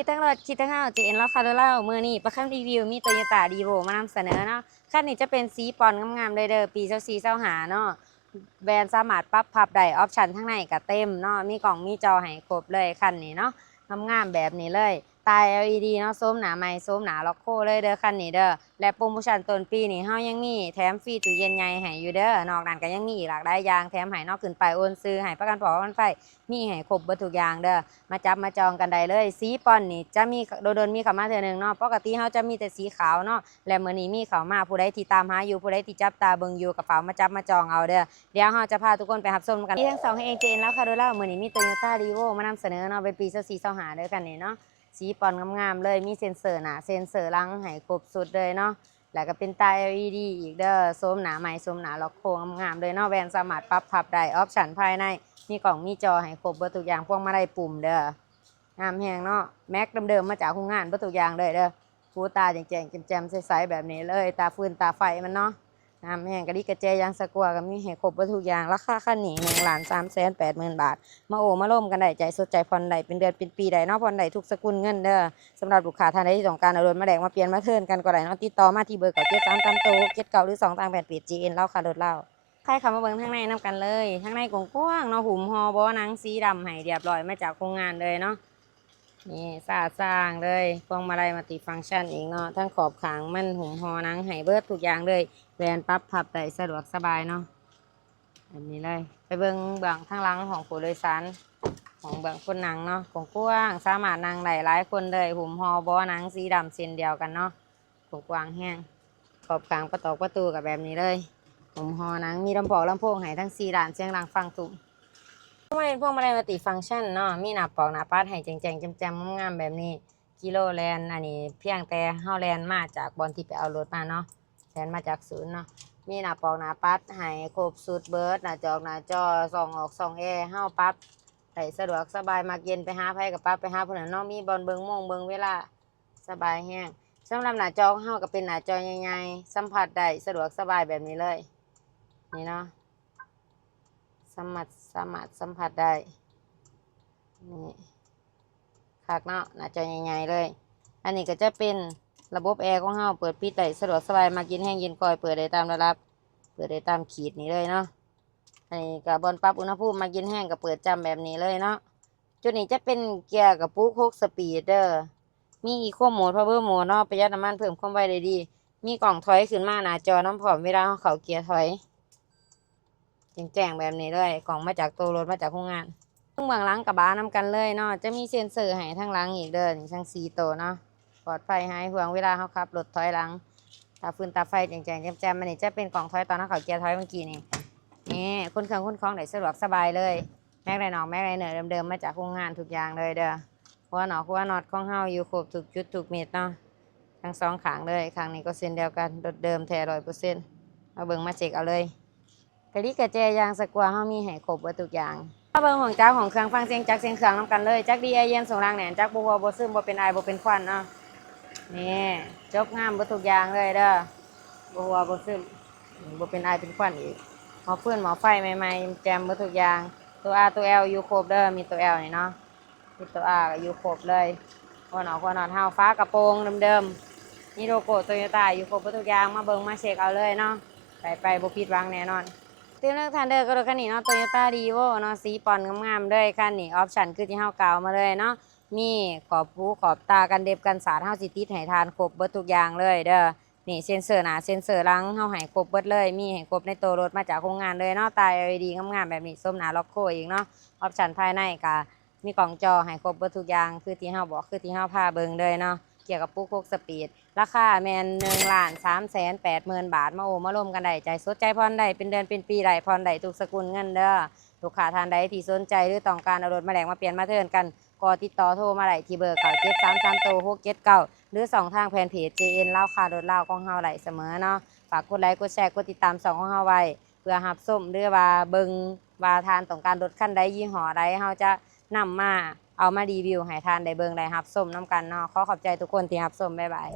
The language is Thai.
คิดทั้งรถคิดทั้งเฮาเจเอ็นแล้วคาร์โดล่ามื้อนี้ประคันรีวิวมี Toyota Devo มานำเสนอเนาะคันนี้จะเป็นสีปอนงามๆเลยเด้อปี24 25เนาะแบรนด์สามารถปรับพับได้ออปชันทั้งในก็เต็มเนาะมีกล่องมีจอให้ครบเลยคันนี้เนาะงามๆแบบนี้เลยตา LED เนาะโซมหนาใหม่โซมหนาล็อกโคเลยเด้อคันนี้เด้อและโปรโมชั่นต้นปีนี้เฮายังมีแถมฟรีตู้เย็นใหญ่ให้อยู่เด้อนอกนั้นก็ยังมีอีกหลากหลายอย่างแถมให้นอกขึ้นไปโอนซื้อให้ประกันภัยมันไฟมีให้ครบเบิดทุกอย่างเด้อ มาจับมาจองกันได้เลยสีปอนนี่จะมีโดนมีเข้ามาเทื่อนึงเนาะปกติเฮาจะมีแต่สีขาวเนาะและมื้อนี้มีเข้ามาผู้ใดที่ตามหาอยู่ผู้ใดที่จับตาเบิ่งอยู่กระเป๋ามาจับมาจองเอาเด้อเดี๋ยวเฮาจะพาทุกคนไปรับชมกันมีทั้ง2ให้เองเจนแล้วค่ะโดยแล้วมื้อนี้มี Toyota Revo มานำเสนอเนาะเป็นปี24 25เด้อกันนี่เนาะสีปอนงามๆเลยมีเซ็นเซอร์หน้าเซ็นเซอร์หลังให้ครบสุดเลยเนาะแล้วก็เป็นตา LED อีกเด้อโซมหนาใหม่โซมหนาล็อกโค้งงามๆเลยเนาะแวนสามารถปรับพับได้ออปชั่นภายในมีกล่องมีจอให้ครบเบิดทุกอย่างพวกมาลัยปุ่มเด้องามแหงเนาะแม็กเดิมๆมาจากโรงงานประตูยางเลยเด้อฟูตาแจ่งๆแจ่มๆใสๆแบบนี้เลยตาฟืนตาไฟมันเนาะงามแหงกระดิกกระเจยางสกัวก็มีให้ครบประตูยางราคาคันนี้1,380,000 บาทมาโอมาล่มกันได้ใจสดใจผ่อนได้เป็นเดือนเป็นปีได้เนาะผ่อนได้ทุกสกุลเงินเด้อสำหรับลูกค้าท่านใดที่ต้องการเอารถมาแดกมาเปลี่ยนมาเทิร์นกันก็ได้เนาะติดต่อมาที่เบอร์เก่า73ตามโต79หรือ2ทางแผ่นเพจ GN เล่าค่ะรถเล่าใครขับมาเบิ่งทางในนำกันเลยทางในกว้างๆเนาะหุ่มฮอบ่หนังสีดำให้เรียบร้อยมาจากโรงงานเลยเนาะ นี่สาสร้างเลยพวงมาลัยมัลติฟังก์ชันอีกเนาะทั้งขอบขางมันหุมหอนังไห้เบิดทุกอย่างเลยแบรนด์ปรับพับได้สะดวกสบายเนาะแบบนี้เลยไปเบิ่งเบื้องข้างหลังของผู้โดยสารของเบื้องคนนั่งเนาะของกว้างสามารถนั่งได้หลายคนเลยหุมหอบ่หนังสีดำเส้นเดียวกันเนาะกว้างแห้งขอบขางประตอกประตูกับแบบนี้เลยหุมหอหนังมีลำโพงให้ทั้ง4ด้านเสียงดังฟังทุก พวกมันเป็นพวกมาลัยมัลติฟังก์ชันเนาะมีหน้าปอกหน้าปัดให้แจ่งๆแจ่มๆงามๆแบบนี้กิโลแลนอันนี้เพียงแต่เฮาแลนมาจากบอนที่ไปเอารถมาเนาะแลนมาจากศูนย์เนาะมีหน้าปอกหน้าปัดให้ครบสุดเบิดหน้าจอส่องออกส่องแอร์เฮาปรับได้สะดวกสบายมากเย็นไปหาไผกับปรับไปหาผู้นั้นเนาะมีบอลเบิ่งโมงเบิ่งเวลาสบายแฮงสำหรับหน้าจอของเฮาก็เป็นหน้าจอใหญ่ๆสัมผัสได้สะดวกสบายแบบนี้เลยนี่เนาะสามารถสัมผัสได้นี่คักเนาะหน้าจอใหญ่ๆเลยอันนี้ก็จะเป็นระบบแอร์ของเราเปิดปิดได้สะดวกสบายมากินแห้งเย็นคอยเปิดได้ตามระดับเปิดได้ตามขีดนี้เลยเนาะอันนี้กับบอลปรับอุณหภูมิมากินแห้งกับเปิดจำแบบนี้เลยเนาะจุดนี้จะเป็นเกียร์กับปุ๊ก6 สปีดเด้อมีอีโคโหมดพาวเวอร์โหมดเนาะประหยัดน้ำมันเพิ่มความไวได้ดีมีกล่องถอยขึ้นมาหน้าจอน้ำผอมเวลาเขาเกียร์ถอยแจ้งแบบนี้เลยกล่องมาจากตัวรถมาจากโรงงานเบื้องหลังกระบะนำกันเลยเนาะจะมีเซ็นเซอร์ให้ทั้งหลังอีกเด้อนี่ทั้ง4 ตัวเนาะปลอดภัยหายห่วงเวลาเขาขับรถถอยหลังตาฟืนตาไฟแจ่งๆแจ่มๆมันนี่จะเป็นกล่องถอยตอนเขาเกียร์ถอยเมื่อกี้นี่คนเครื่องคนคล้องได้สะดวกสบายเลยแม็กไรนอกแม็กไรเนื้อเดิมๆมาจากโรงงานทุกอย่างเลยเด้อหัวหนอกของเฮาอยู่ครบทุกจุดทุกเม็ดเนาะทั้ง2ข้างเลยข้างนี้ก็เส้นเดียวกันรถเดิมแท้100%มาเบิ่งมาเช็คเอาเลยกระดิกกระเจยางสกัวเฮามีให้ครบทุกอย่างมาเบิ่งของเจ้าของเครื่องฟังเสียงจักเสียงเครื่องนำกันเลยจักดีไอเย็นส่งแรงแหนจักบ่ซึมบ่เป็นไอบ่เป็นควันเนาะนี่จบงามทุกอย่างเลยเด้อบ่ซึมบ่เป็นไอเป็นควันอีกหม้อฟืนหม้อไฟใหม่ๆแจ่มทุกอย่างตัว R ตัว L อยู่ครบเด้อมีตัว L นี่เนาะมีตัว R ก็อยู่ครบเลยหัวหนอกเฮาฟ้ากระโปรงเดิมๆนี่โลโก้โตโยต้าอยู่ครบทุกอย่างมาเบิ่งมาเช็คเอาเลยเนาะไปบ่ผิดหวังแน่นอนเตรียมเลือกทันเดอร์ก็รถคันนี้เนาะ Toyota Revo เนาะสีปอนงามๆเลยคันนี้ออปชั่นคือที่เฮากล่าวมาเลยเนาะมีขอบหูขอบตากันเด็บกันสาดเฮาสิติดให้ทานครบเบิดทุกอย่างเลยเด้อนี่เซ็นเซอร์หน้าเซ็นเซอร์หลังเฮาให้ครบเบิดเลยมีให้ครบในตัวรถมาจากโรงงานเลยเนาะตา LED งามๆแบบนี้ส้มหน้าล็อกโคอีกเนาะออปชั่นภายในก็มีกล่องจอให้ครบเบิดทุกอย่างคือที่เฮาบอกคือที่เฮาพาเบิ่งเลยเนาะเกี่ยวกับปุ๊ก6 สปีดราคาแมน1,380,000 บาทมาโอมาร่วมกันได้ใจสดใจผ่อนได้เป็นเดือนเป็นปีได้ผ่อนได้ทุกสกุลเงินเด้อลูกค้าท่านใดที่สนใจหรือต้องการเอารถมาแลกมาเปลี่ยนมาเทิร์นกันก็ติดต่อโทรมาได้ที่เบอร์เก่า73 โต679หรือ2ทางแฟนเพจ JN เล่าค่ารถเล่าของเฮาได้เสมอเนาะฝากกดไลค์กดแชร์กดติดตาม2ของเฮาไว้เพื่อรับชมหรือว่าเบิ่งว่าทานต้องการรถคันใดยี่ห้อใดเฮาจะนำมาเอามารีวิวให้ทานได้เบิ่งได้รับชมน้ำกันเนาะขอขอบใจทุกคนที่รับชมบ๊ายบาย